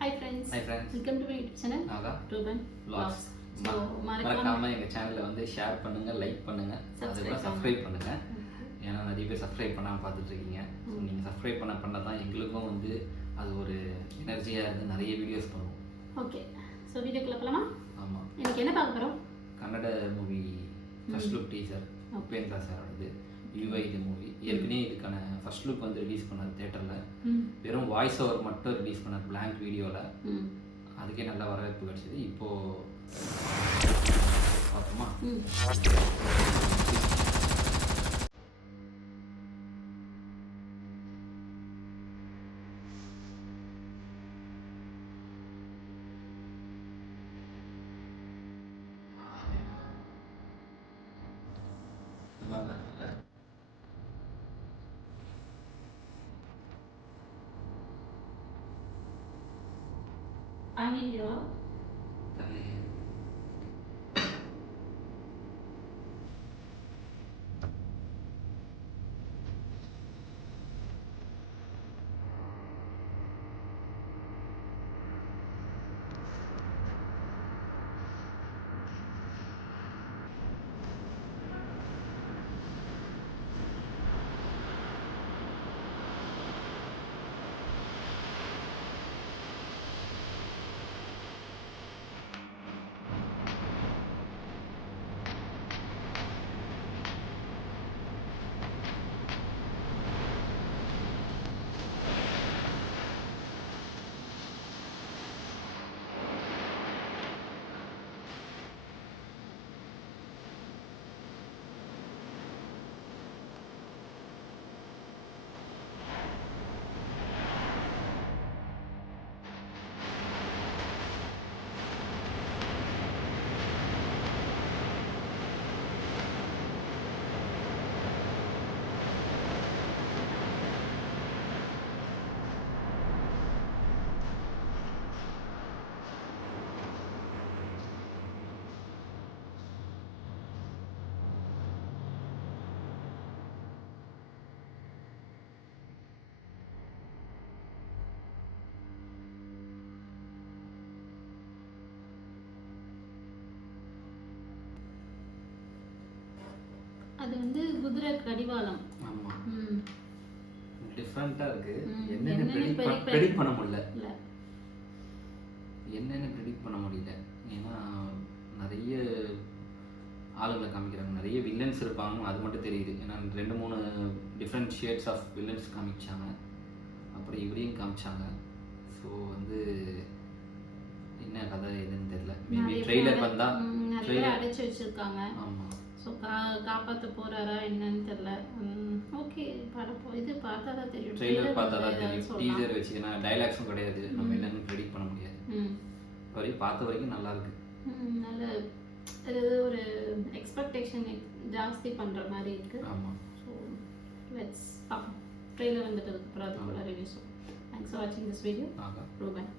Hi friends. Hi friends. Welcome to my YouTube channel. Naga. Ruben Vlogs. So மறக்காம எங்க சேனலை வந்து share பண்ணுங்க, லைக் பண்ணுங்க, அதுக்கப்புறம் சப்ஸ்கிரைப் பண்ணுங்க. ஏன்னா நிறைய பேர் சப்ஸ்கிரைப் பண்ணாம பார்த்துட்டு இருக்கீங்க. ஸோ நீங்கள் சப்ஸ்கிரைப் பண்ண தான் எங்களுக்கும் வந்து அது ஒரு எனர்ஜியாக இருந்து நிறைய வீடியோஸ் பண்ணுவோம். ஓகே, ஸோ வீடியோக்குள்ள போகலாமா? ஆமாம். எனக்கு என்ன பார்க்க போகிறோம்? Kannada movie first look teaser Upendra சாரோடது யூஐ இது மூவி. ஏற்கனவே இதுக்கான ஃபர்ஸ்ட் லுக் வந்து ரிலீஸ் பண்ணார் தேட்டரில். வெறும் வாய்ஸ் ஓவர் மட்டும் ரிலீஸ் பண்ணார் பிளாங்க் வீடியோவில். அதுக்கே நல்ல வரவேற்பு கிடைச்சிது. இப்போது பார்த்தோமா I need your அது வந்து குதிரை கடிவாளம். ஆமா, டிஃபரெண்டா இருக்கு. என்னென்ன ப்ரெடிக்ட் பண்ண முடியல. என்னென்ன ப்ரெடிக்ட் பண்ண முடியல. ஏன்னா நிறைய ஆளுங்களை காமிக்கிறாங்க, நிறைய வில்லன்ஸ் இருப்பாங்க, அது மட்டும் தெரியுது. ஏன்னா 2-3 டிஃப்ரெண்ட் ஷேட்ஸ் ஆஃப் வில்லன்ஸ் காமிச்சாங்க, அப்புறம் இவரையும் காமிச்சாங்க. ஸோ வந்து என்ன கதை எதுன்னு தெரியல. மேபி ட்ரெய்லர் வந்தா ட்ரெய்லர் அடைச்சு வச்சிருக்காங்க. ஆமா, ஸோ காப்பாற்ற போறாரா என்னன்னு தெரியல. ஓகே, இது பார்த்தா தான் தெரியும். ட்ரெய்லர் பார்த்தா தான் தெரியும். டீசர் வச்சு ஏன்னா டைலாக்ஸும் கிடையாது, நம்ம என்னன்னு ப்ரெடிக்ட் பண்ண முடியாது. வரையும் பார்த்த வரைக்கும் நல்லா இருக்கு. நல்ல ஒரு எக்ஸ்பெக்டேஷன் ஜாஸ்தி பண்ற மாதிரி இருக்கு. ஆமா, ஸோ லெட்ஸ் பார்ப்போம். ட்ரெய்லர் வந்துட்டதுக்கு அப்புறம் அதுக்குள்ள ரிவ்யூஸ். தேங்க்ஸ் ஃபார் வாட்சிங் திஸ் வீடியோ. ரூபன்.